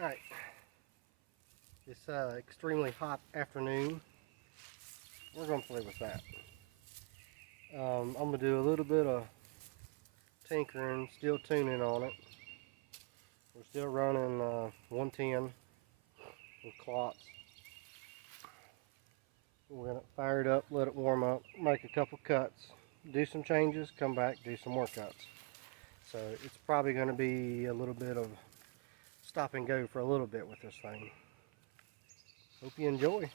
Alright, it's extremely hot afternoon. We're going to play with that. I'm going to do a little bit of tinkering, still tuning on it. We're still running 110 with clots. We're going to fire it up, let it warm up, make a couple cuts, do some changes, come back, do some more cuts. So it's probably going to be a little bit of stop and go for a little bit with this thing. Hope you enjoy.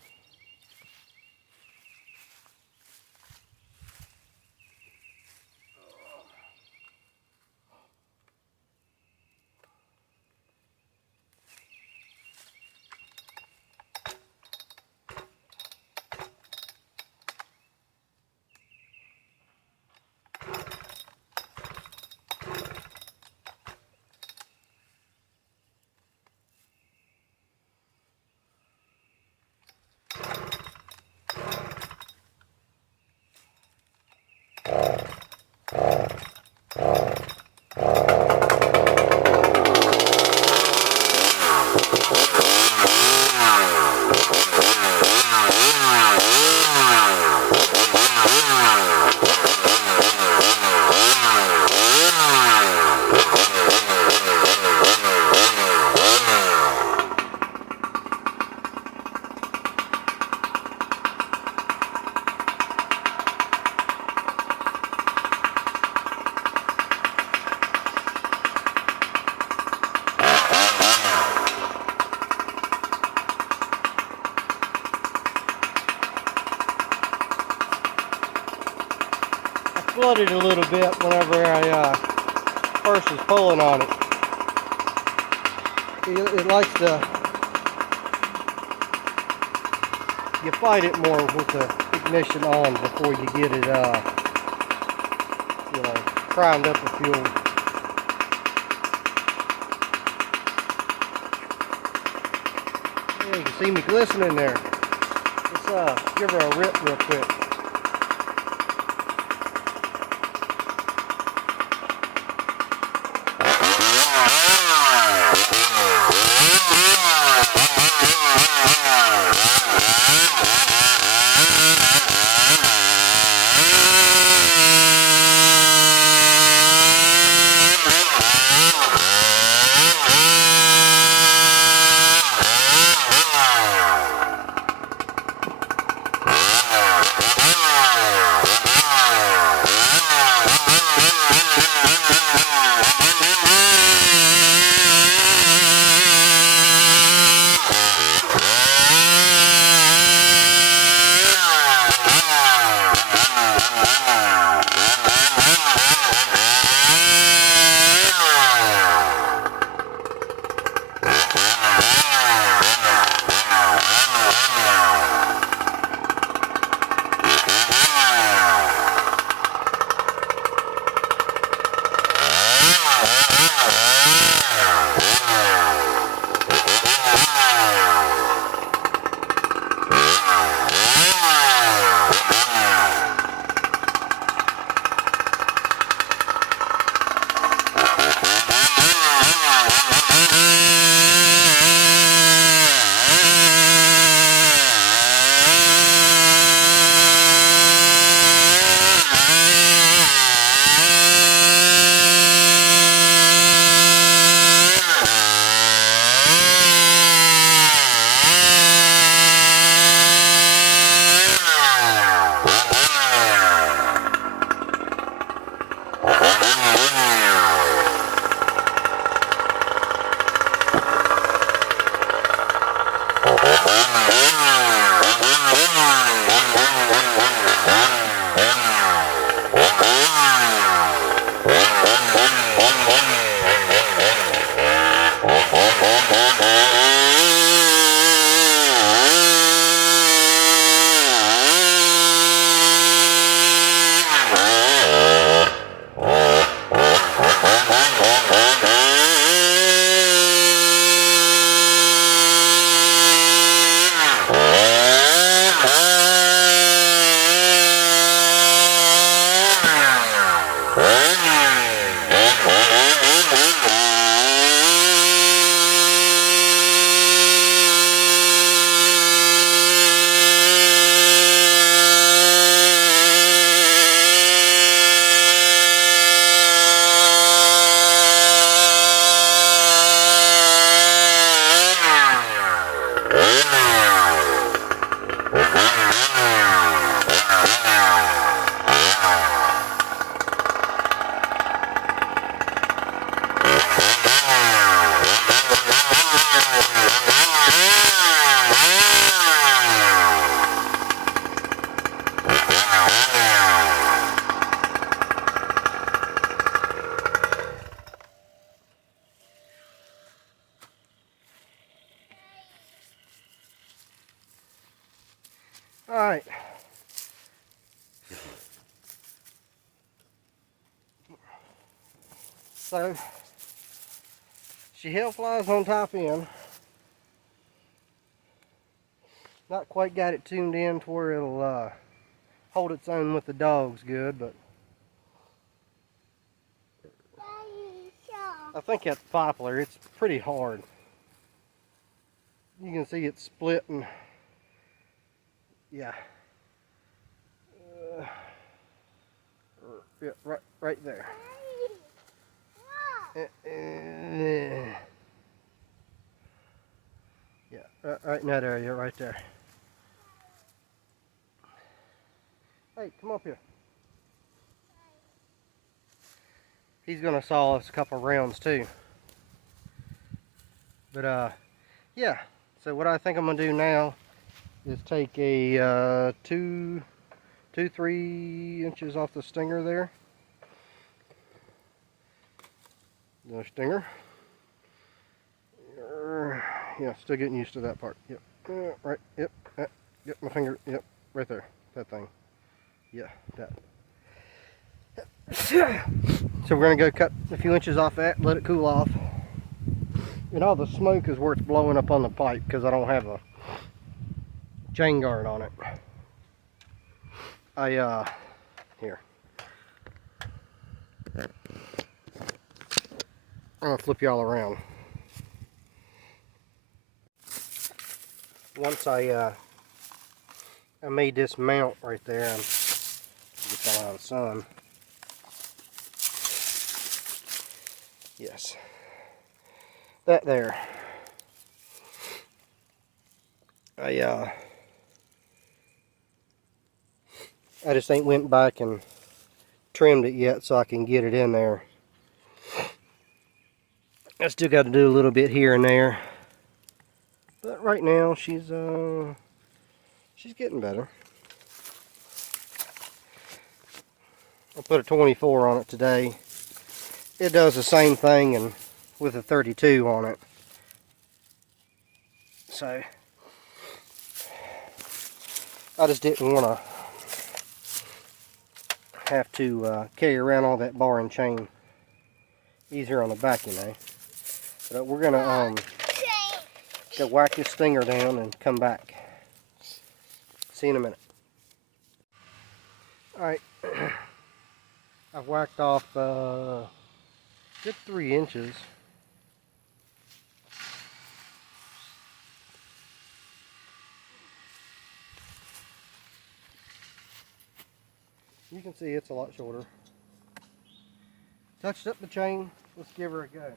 Flooded a little bit whenever I first was pulling on it. It likes to, you fight it more with the ignition on before you get it, primed up with fuel. Yeah, you can see me glistening there. Let's give her a rip real quick. All right. So she held flies on top end. Not quite got it tuned in to where it'll hold its own with the dogs good, but I think that's poplar. It's pretty hard. You can see it split and yeah. Yeah, right there. Yeah, right in that area, right there. Hey, come up here. He's gonna saw us a couple rounds too. But yeah. So what I think I'm gonna do now is take a 2-3 inches off the stinger there. The stinger. Yeah, still getting used to that part. Yep. Right. Yep. Get my finger. Yep. Right there. That thing. Yeah. That. So we're gonna go cut a few inches off that, let it cool off. And all the smoke is where it's blowing up on the pipe because I don't have a chain guard on it. Here. I'm gonna flip y'all around. Once I made this mount right there, get y'all out of the sun. Yes. That there. I just ain't went back and trimmed it yet so I can get it in there. I still got to do a little bit here and there. But right now she's getting better. I put a 24 on it today. It does the same thing and with a 32 on it. So I just didn't want to have to carry around all that bar and chain. Easier on the back, you know. But we're gonna go whack this stinger down and come back. See you in a minute. Alright. I've whacked off good 3 inches. You can see it's a lot shorter. Touched up the chain. Let's give her a go.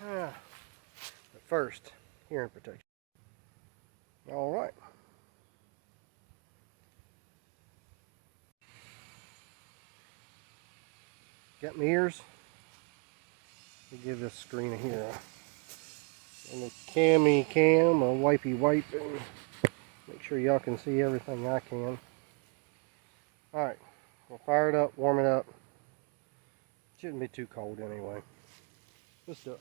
But first, hearing protection. All right. Got my ears. Let me give this screen here. And the cami cam, a wipey wipe, and make sure y'all can see everything I can. Alright, we'll fire it up, warm it up. Shouldn't be too cold anyway. Let's do it.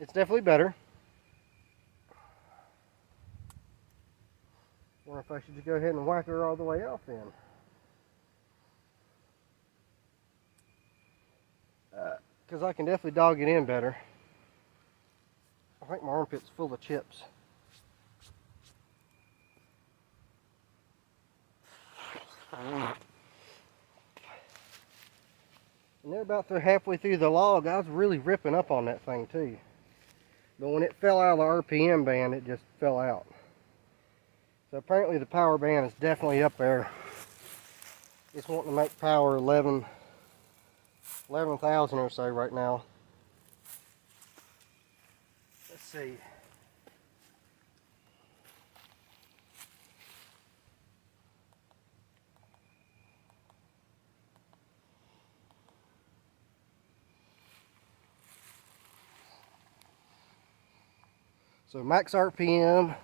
It's definitely better. I wonder if I should just go ahead and whack her all the way off then. Because I can definitely dog it in better. I think my armpit's full of chips. And they're about halfway through the log. I was really ripping up on that thing too. But when it fell out of the RPM band, it just fell out. So apparently the power band is definitely up there. It's wanting to make power 11,000 or so right now. Let's see. So max RPM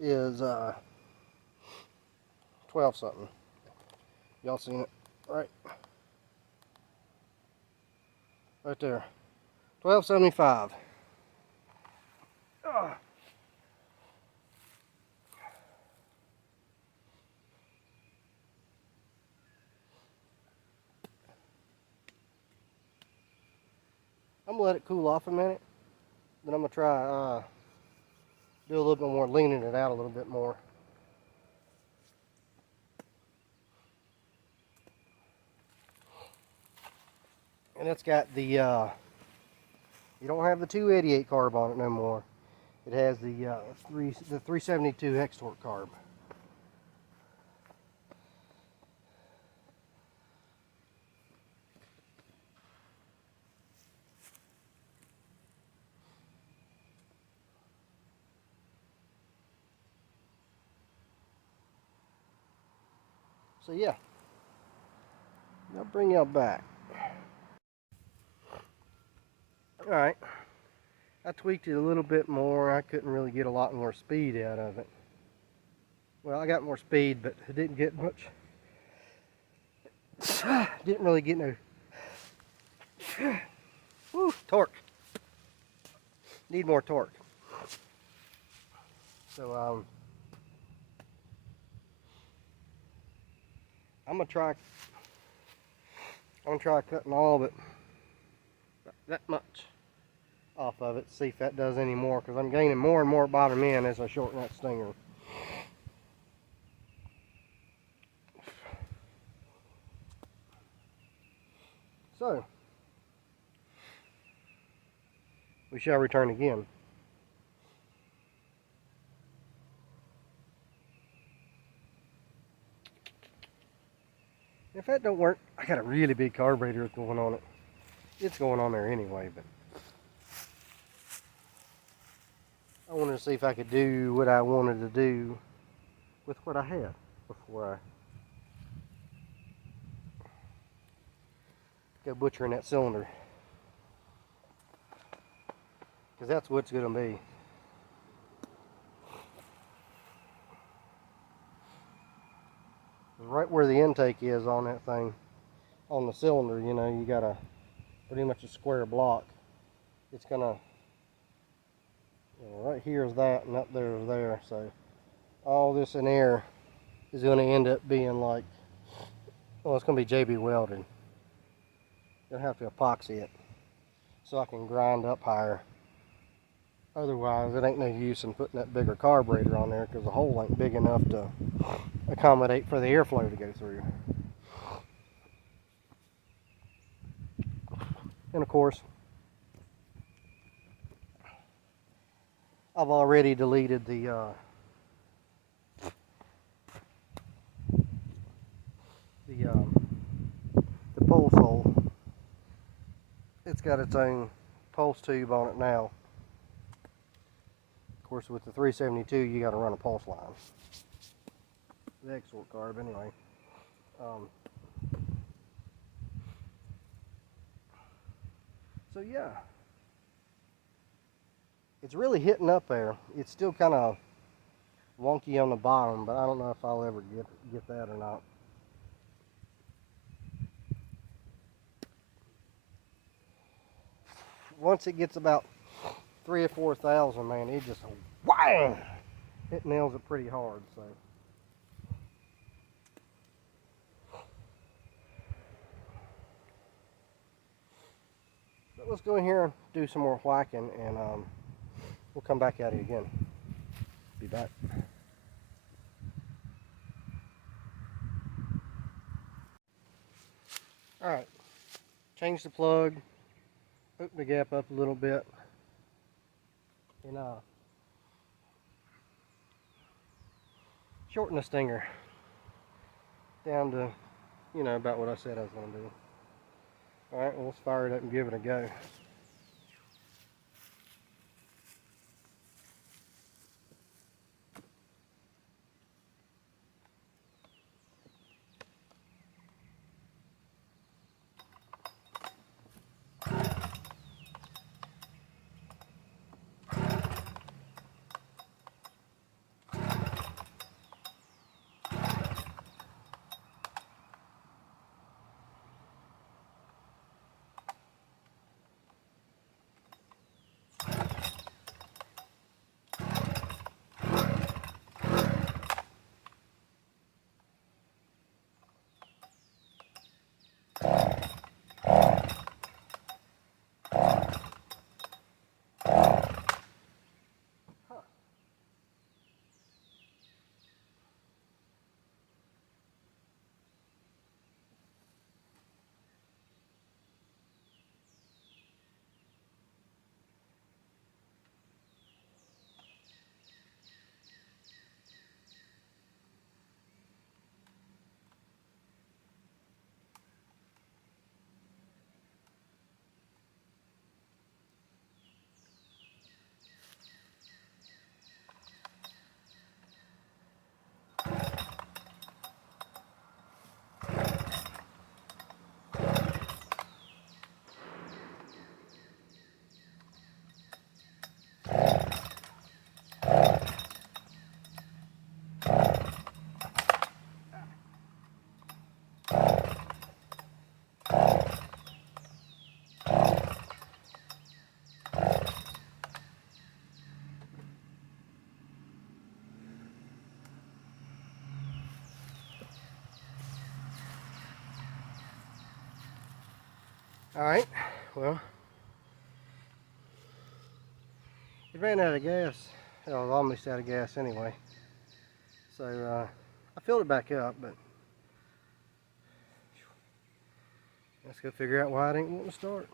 is 12 something. Y'all seen it? Right there. 1275. I'm gonna let it cool off a minute. Then I'm gonna try do a little bit more, leaning it out a little bit more. And it's got the you don't have the 288 carb on it no more. It has the 372 hex torque carb. So yeah, I'll bring y'all back. All right, I tweaked it a little bit more. I couldn't really get a lot more speed out of it. Well, I got more speed, but it didn't get much. Didn't really get no torque. Need more torque. So I'm gonna try cutting all but that much off of it, see if that does any more, because I'm gaining more and more bottom end as I shorten that stinger. So we shall return again. If that don't work, I got a really big carburetor going on it. It's going on there anyway, but I wanted to see if I could do what I wanted to do with what I had before I go butchering that cylinder. Because that's what it's going to be. Right where the intake is on that thing, on the cylinder, you know, you got pretty much a square block. It's gonna, you know, right here is that, and up there is there. So all this in air is going to end up being like, well, it's going to be JB welded. Gonna have to epoxy it so I can grind up higher. Otherwise, it ain't no use in putting that bigger carburetor on there, because the hole ain't big enough to accommodate for the airflow to go through. And of course, I've already deleted the pulse hole. It's got its own pulse tube on it now. Of course, with the 372, you got to run a pulse line. The hex torque carb, anyway. So yeah, it's really hitting up there. It's still kind of wonky on the bottom, but I don't know if I'll ever get that or not. Once it gets about 3 or 4,000, man, it just wham! It nails it pretty hard. So. But let's go in here and do some more whacking, and we'll come back at it again. Be back. Alright, change the plug, open the gap up a little bit, and shorten the stinger down to, you know, about what I said I was going to do. Alright, well, let's fire it up and give it a go. Alright, well, it ran out of gas. Well, I was almost out of gas anyway. So I filled it back up, but let's go figure out why it ain't wanting to start.